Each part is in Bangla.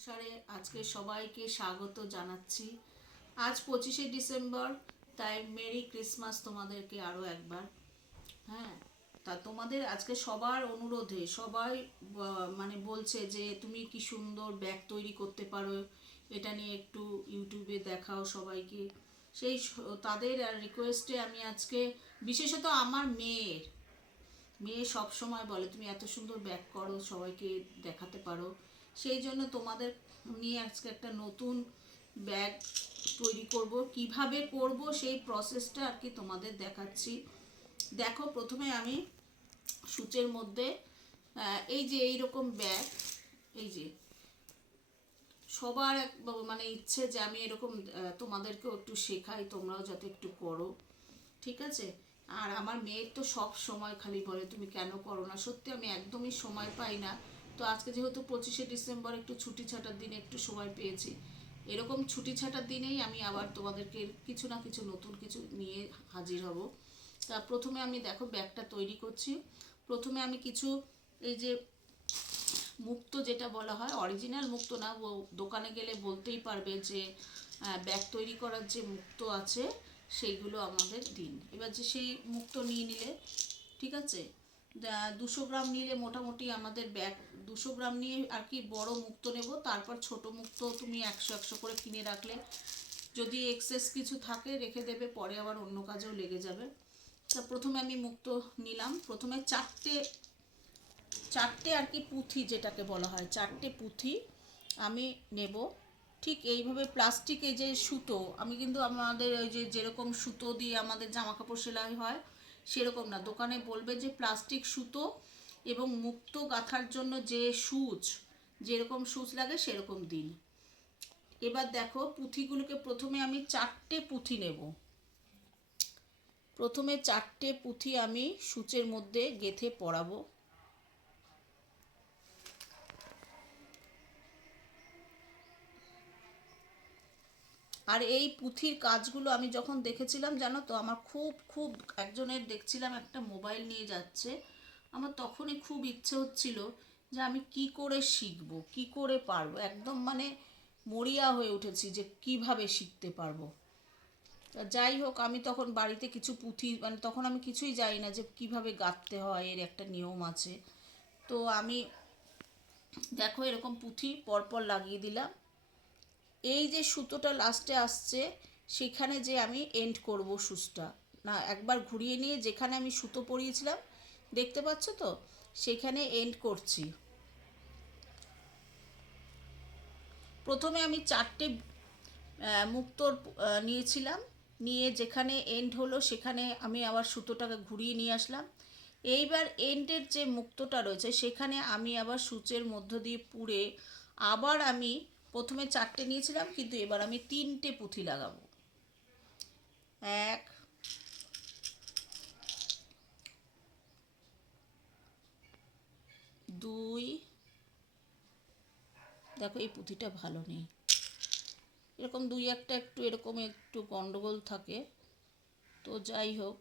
সংসারে আজকে সবাইকে স্বাগত জানাচ্ছি। আজ 25শে ডিসেম্বর, তাই মেরি ক্রিসমাস তোমাদেরকে আরও একবার। হ্যাঁ, তা তোমাদের আজকে সবার অনুরোধে সবাই মানে বলছে যে তুমি কি সুন্দর ব্যাগ তৈরি করতে পারো, এটা নিয়ে একটু ইউটিউবে দেখাও সবাইকে। তাদের রিকোয়েস্টে আমি আজকে, বিশেষত আমার মেয়ে সব সময় বলে তুমি এত সুন্দর ব্যাগ করো, সবাইকে দেখাতে পারো। সেই জন্য তোমাদের নিয়ে আজকে একটা নতুন ব্যাগ তৈরি করব। কিভাবে করব সেই প্রসেসটা আর কি তোমাদের দেখাচ্ছি। দেখো, প্রথমে আমি সূচের মধ্যে এই যে এইরকম ব্যাগ, এই যে সবার এক মানে ইচ্ছে যে আমি এরকম তোমাদেরকেও একটু শেখাই, তোমরাও যাতে একটু করো, ঠিক আছে। আর আমার মেয়ের তো সব সময় খালি বলে তুমি কেন করো না। সত্যি আমি একদমই সময় পাই না। তো আজকে যেহেতু 25শে ডিসেম্বর, একটু ছুটি ছাটার দিনে একটু সময় পেয়েছি। এরকম ছুটি ছাটার দিনেই আমি আবার তোমাদেরকে কিছু না কিছু নতুন কিছু নিয়ে হাজির হব। তা প্রথমে আমি দেখো ব্যাগটা তৈরি করছি। প্রথমে আমি কিছু, এই যে মুক্তো যেটা বলা হয়, অরিজিনাল মুক্তো না, ও দোকানে গেলে বলতেই পারবে যে ব্যাগ তৈরি করার যে মুক্তো আছে সেইগুলো আমাদের দিন। এবার যে সেই মুক্তো নিয়ে নিলে, ঠিক আছে, 200 গ্রাম নিলে মোটামুটি আমাদের ব্যাগ 200 গ্রাম নিয়ে আর কি বড় মুক্তো নেব। তারপর ছোট মুক্তো তুমি 100 করে কিনে রাখলে, যদি এক্সেস কিছু থাকে রেখে দেবে, পরে আবার অন্য কাজেও লেগে যাবে। তা প্রথমে আমি মুক্তো নিলাম। প্রথমে চারটে চারটে আর কি পুঁথি যেটাকে বলা হয়, চারটে পুঁথি আমি নেব। ঠিক এইভাবে প্লাস্টিকে যে সুতো, আমি কিন্তু আমাদের ওই যে যেরকম সুতো দিয়ে আমাদের জামা কাপড় সেলাই হয় সেরকম না, দোকানে বলবে যে প্লাস্টিক সুতো এবং মুক্তো গাঁথার জন্য যে সুচ, যেরকম সুচ লাগে সেরকম দিন। এবার দেখো পুঁথিগুলোকে প্রথমে আমি চারটে পুঁথি নেব। প্রথমে চারটে পুঁথি আমি সূচের মধ্যে গেঁথে পরাবো। আর এই পুঁথির কাজগুলো আমি যখন দেখেছিলাম, জানো তো, আমার খুব খুব, একজনের দেখছিলাম একটা মোবাইল নিয়ে যাচ্ছে, আমার তখনই খুব ইচ্ছে হচ্ছিল যে আমি কি করে শিখবো, কি করে পারবো, একদম মানে মরিয়া হয়ে উঠেছি যে কিভাবে শিখতে পারবো। তা যাই হোক, আমি তখন বাড়িতে কিছু পুঁথি, মানে তখন আমি কিছুই জানি না যে কিভাবে গাঁথতে হয়, এর একটা নিয়ম আছে। তো আমি দেখো এরকম পুঁথি পরপর লাগিয়ে দিলাম। এই যে সুতোটা লাস্টে আসছে, সেখানে যে আমি এন্ড করব সুচটা, না একবার ঘুরিয়ে নিয়ে যেখানে আমি সুতো পরিয়েছিলাম, দেখতে পাচ্ছ তো, সেখানে এন্ড করছি। প্রথমে আমি চারটে মুক্তোর নিয়েছিলাম, নিয়ে যেখানে এন্ড হলো সেখানে আমি আবার সুতোটাকে ঘুরিয়ে নিয়ে আসলাম। এইবার এন্ডের যে মুক্তোটা রয়েছে সেখানে আমি আবার সূচের মধ্য দিয়ে পুরে, আবার আমি প্রথমে চারটে নিয়েছিলাম কিন্তু এবার আমি তিনটে পুঁথি লাগাবো। এক, দুই, দেখো এই পুঁথিটা ভালো নেই, এরকম দুই একটা একটু এরকম একটু গন্ডগোল থাকে। তো যাই হোক,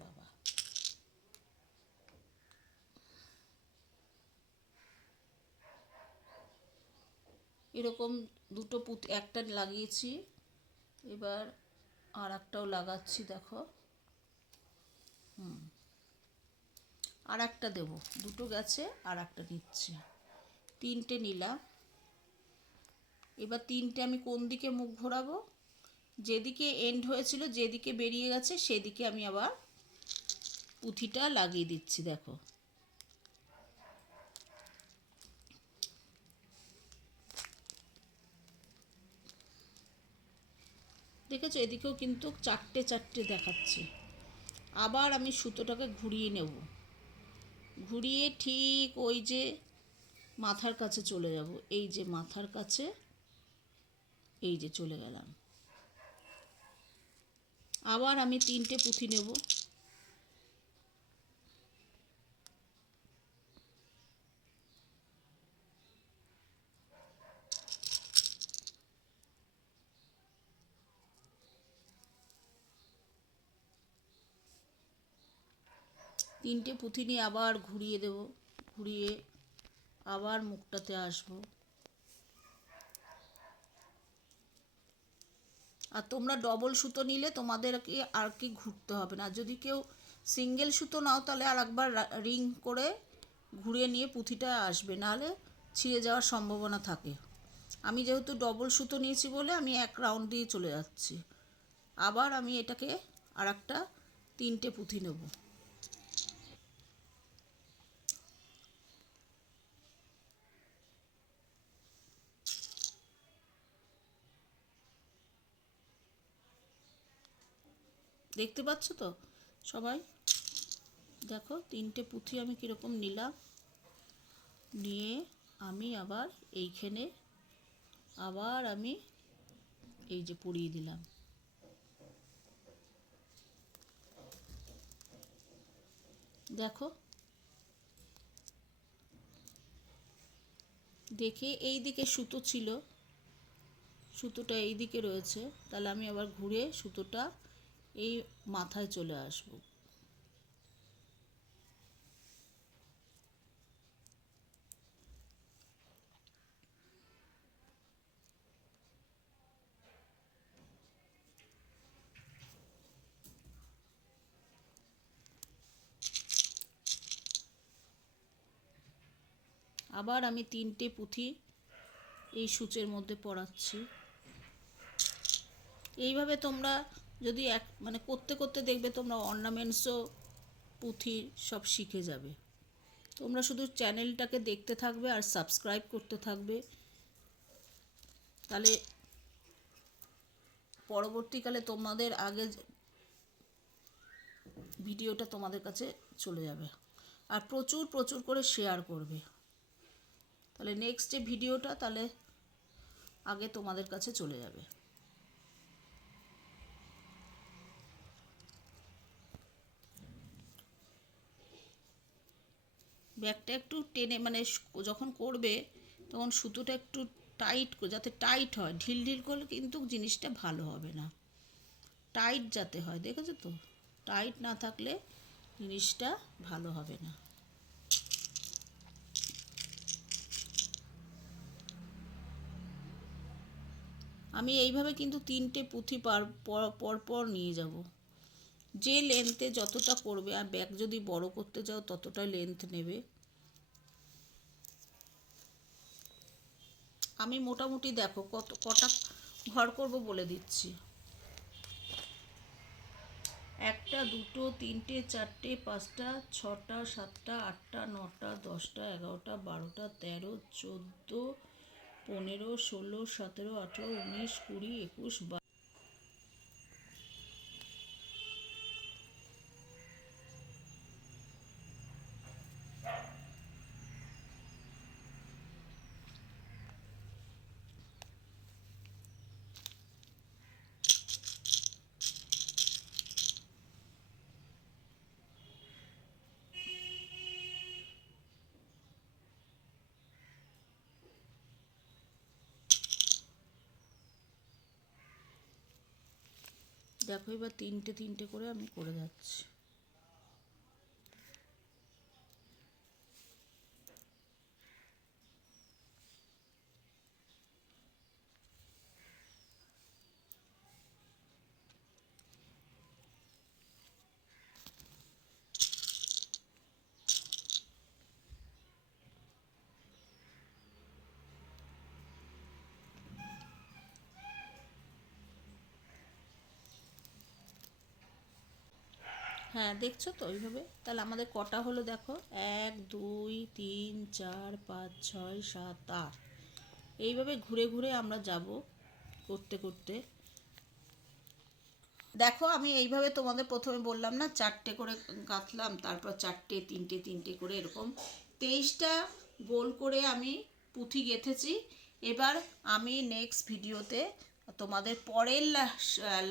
বাবা, এরকম দুটো পুঁথি, একটা লাগিয়েছি, এবার আর একটাও লাগাচ্ছি, দেখো। আর একটা দেবো, দুটো গেছে, আর একটা নিচ্ছি, তিনটে নিলাম। এবার তিনটে আমি কোন দিকে মুখ ঘোরাবো, যেদিকে এন্ড হয়েছিল, যেদিকে বেরিয়ে গেছে সেদিকে আমি আবার পুঁথিটা লাগিয়ে দিচ্ছি, দেখো। দেখেছো, এদিকেও কিন্তু চারটে চারটে দেখাচ্ছে। আবার আমি সুতোটাকে ঘুরিয়ে নেব, ঘুরিয়ে ঠিক ওই যে মাথার কাছে চলে যাব, এই যে মাথার কাছে, এই যে চলে গেলাম। আবার আমি তিনটে পুঁথি নেব, তিনটে পুঁথি নিয়ে আবার ঘুরিয়ে দেব, ঘুরিয়ে আবার মুখটাতে আসবো। আর তোমরা ডবল সুতো নিলে তোমাদেরকে আর কি ঘুরতে হবে না। যদি কেউ সিঙ্গেল সুতো নাও তাহলে আর একবার রিং করে ঘুরিয়ে নিয়ে পুঁথিটা আসবে, নাহলে ছিঁড়ে যাওয়ার সম্ভাবনা থাকে। আমি যেহেতু ডবল সুতো নিয়েছি বলে আমি এক রাউন্ড দিয়ে চলে যাচ্ছি। আবার আমি এটাকে আর একটা 3টে পুঁথি নেব। দেখতে পাচ্ছ তো সবাই? দেখো 3টে পুঁথি আমি কীরকম নিলাম, নিয়ে আমি আবার এইখানে আবার আমি এই যে পরিয়ে দিলাম। দেখো, দেখে এই দিকে সুতো ছিল, সুতোটা এই দিকে রয়েছে, তাহলে আমি আবার ঘুরে সুতোটা এই মাথায় চলে আসব। আবার আমি 3টে পুঁথি এই সূচের মধ্যে পরাচ্ছি। এইভাবে তোমরা যদি মানে করতে করতে দেখবে তোমরা অর্নামেন্টসও পুঁথি সব শিখে যাবে। তোমরা শুধু চ্যানেলটাকে দেখতে থাকবে আর সাবস্ক্রাইব করতে থাকবে, তাহলে পরবর্তীকালে তোমাদের আগে ভিডিওটা তোমাদের কাছে চলে যাবে। আর প্রচুর প্রচুর করে শেয়ার করবে, তাহলে নেক্সট যে ভিডিওটা তাহলে আগে তোমাদের কাছে চলে যাবে। ব্যাগটা একটু টেনে মানে যখন করবে তখন সুতোটা একটু টাইট যাতে টাইট হয়, ঢিল ঢিল করলে কিন্তু জিনিসটা ভালো হবে না। টাইট যাতে হয়, দেখেছো তো? টাইট না থাকলে জিনিসটা ভালো হবে না। আমি এইভাবে কিন্তু 3টে পুঁথি পর পর নিয়ে যাব। যে লেন্থে যতটা করবে, আর ব্যাগ যদি বড় করতে যাও ততটা লেন্থ নেবে। আমি মোটামুটি দেখো কটা ঘর করব বলে দিচ্ছি। 1টা 2টো 3টে 4টে 5টা 6টা 7টা 8টা 9টা 10টা 11টা 12টা 13 14 15 16 17 18 19 20 21 22। দেখো এবার 3টে করে আমি করে যাচ্ছি। হ্যাঁ দেখছো তো এইভাবে? তাহলে আমাদের কটা হলো দেখো, 1 2 3 4 5 6 7 8। এইভাবে ঘুরে ঘুরে আমরা যাব করতে করতে। দেখো আমি এইভাবে তোমাদের প্রথমে বললাম না 4টে করে গাঁথলাম, তারপর 4টে 3টে করে এরকম 23টা গোল করে আমি পুঁথি গেঁথেছি। এবার আমি নেক্সট ভিডিওতে তোমাদের পরের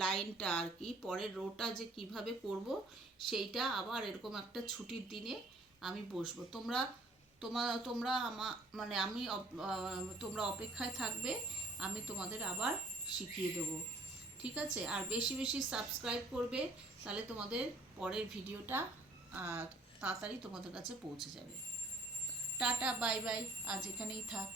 লাইনটা আর কি, পরের রোটা যে কিভাবে করব সেইটা আবার এরকম একটা ছুটির দিনে আমি বসবো। তোমরা তোমরা মানে তোমরা অপেক্ষায় থাকবে, আমি তোমাদের আবার শিখিয়ে দেবো। ঠিক আছে? আর বেশি বেশি সাবস্ক্রাইব করবে, তাহলে তোমাদের পরের ভিডিওটা তাড়াতাড়ি তোমাদের কাছে পৌঁছে যাবে। টাটা বাই বাই, আজ এখানেই থাক।